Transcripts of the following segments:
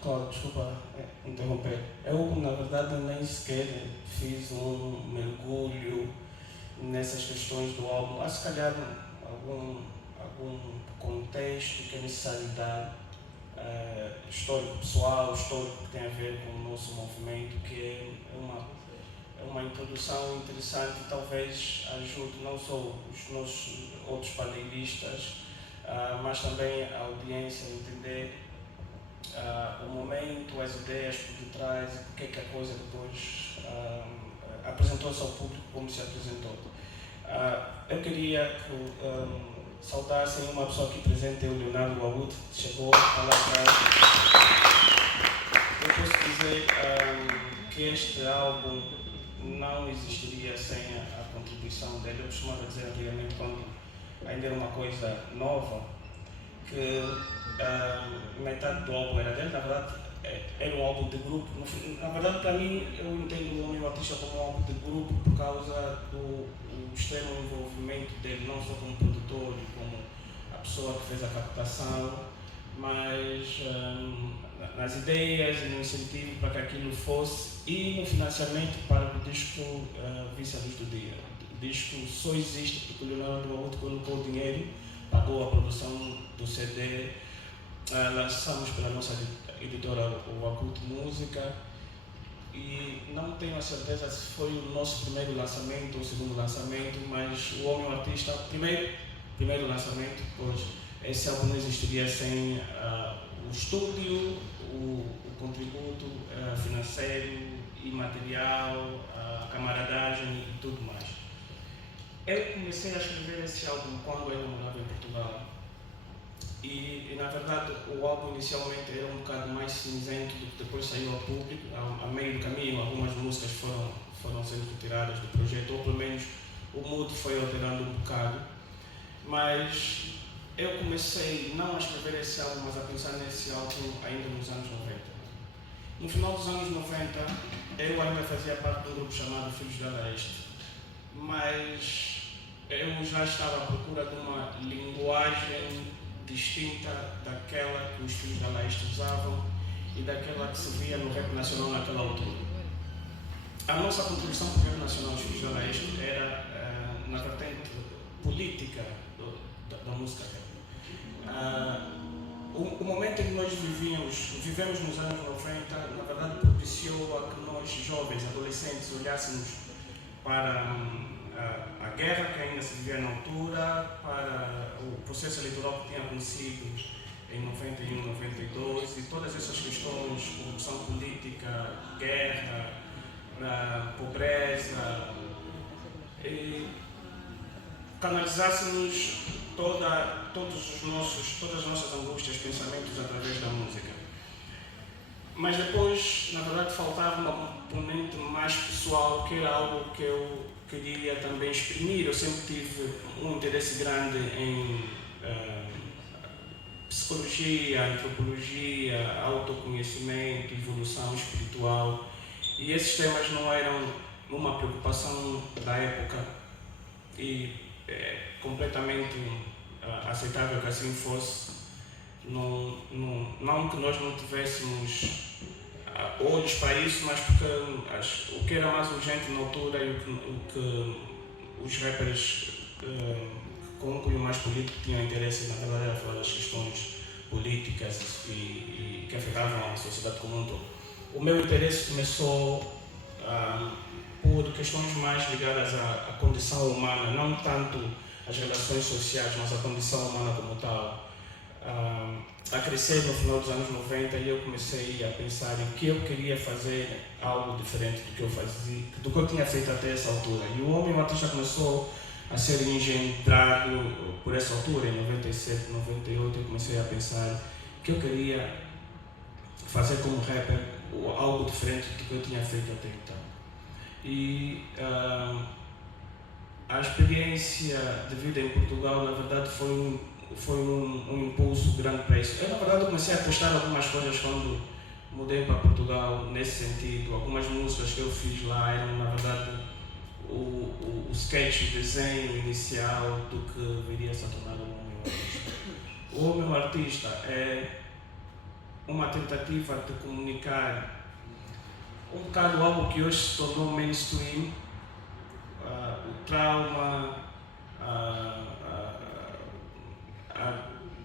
Claro, desculpa interromper. Eu, na verdade, nem sequer fiz um mergulho nessas questões do álbum. Há, se calhar, algum contexto que é necessário dar, histórico pessoal, histórico que tem a ver com o nosso movimento, que é uma introdução interessante e talvez ajude não só os nossos outros panelistas, mas também a audiência a entender o momento, as ideias por detrás e porque é que a coisa depois apresentou-se ao público como se apresentou. Eu queria que saudassem uma pessoa aqui presente, o Leonardo Waud, que chegou lá atrás. Eu posso dizer que este álbum não existiria sem a contribuição dele. Eu costumava dizer antigamente, quando ainda era uma coisa nova, que metade do álbum era dele. Na verdade, era um álbum de grupo. Na verdade, para mim, eu entendo o meu artista como um álbum de grupo por causa do extremo envolvimento dele, não só como produtor e como a pessoa que fez a captação, mas nas ideias e no incentivo para que aquilo fosse, e no financiamento para que o disco visse a luz do dia. O disco só existe porque o Leonardo Waud colocou o dinheiro, pagou a produção do CD, lançamos pela nossa editora, o Oculto Música, e não tenho a certeza se foi o nosso primeiro lançamento ou o segundo lançamento, mas o Homem Artista, primeiro lançamento, pois esse álbum não existiria sem o estúdio, o contributo financeiro e material, a camaradagem e tudo mais. Eu comecei a escrever esse álbum quando eu morava em Portugal e na verdade o álbum inicialmente era um bocado mais cinzento do que depois saiu ao público. A meio do caminho algumas músicas foram sendo retiradas do projeto, ou pelo menos o mood foi alterando um bocado, mas eu comecei não a escrever esse álbum, mas a pensar nesse álbum ainda nos anos 90. No final dos anos 90 eu ainda fazia parte de um grupo chamado Filhos da Leste, mas eu já estava à procura de uma linguagem distinta daquela que os Filhos da Leste usavam e daquela que se via no rap nacional naquela altura. A nossa contribuição para o rap nacional dos Filhos da Leste era na vertente política da música rap. O momento em que nós vivemos nos anos 90, na verdade propiciou a que nós, jovens, adolescentes, olhássemos para a guerra que ainda se vivia na altura, para o processo eleitoral que tinha acontecido em 91, 92 e todas essas questões, corrupção política, guerra, pobreza, e canalizássemos todas as nossas angústias, pensamentos através da música. Mas depois, na verdade, faltava uma componente mais pessoal, que era algo que eu queria também exprimir. Eu sempre tive um interesse grande em psicologia, antropologia, autoconhecimento, evolução espiritual, e esses temas não eram uma preocupação da época e é completamente aceitável que assim fosse. Não que nós não tivéssemos olhos para isso, mas porque o que era mais urgente na altura e o que os rappers com um cunho mais político tinham interesse, na verdade, era falar das questões políticas e que afetavam a sociedade como um todo. O meu interesse começou por questões mais ligadas à condição humana, não tanto as relações sociais, mas a condição humana como tal. A crescer no final dos anos 90, e eu comecei a pensar em que eu queria fazer algo diferente do que eu tinha feito até essa altura. E o Homem Artista começou a ser engendrado por essa altura, em 97, 98, eu comecei a pensar que eu queria fazer como rapper algo diferente do que eu tinha feito até então. E a experiência de vida em Portugal, na verdade, foi um impulso grande para isso. Eu, na verdade, comecei a testar algumas coisas quando mudei para Portugal, nesse sentido. Algumas músicas que eu fiz lá eram, na verdade, o sketch, o desenho inicial do que viria a se tornar o Homem Artista. O Homem Artista é uma tentativa de comunicar um bocado algo que hoje se tornou mainstream, o trauma,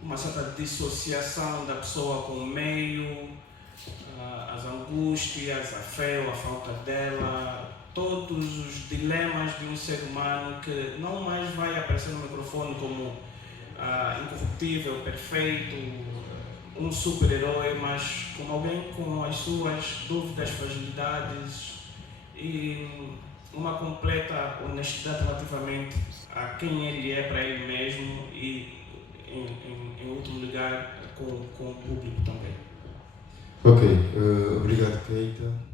uma certa dissociação da pessoa com o meio, as angústias, a fé ou a falta dela, todos os dilemas de um ser humano que não mais vai aparecer no microfone como incorruptível, perfeito, um super-herói, mas como alguém com as suas dúvidas, fragilidades e uma completa honestidade relativamente a quem ele é para ele mesmo e, em último lugar, com o público também. Ok, obrigado, Keita.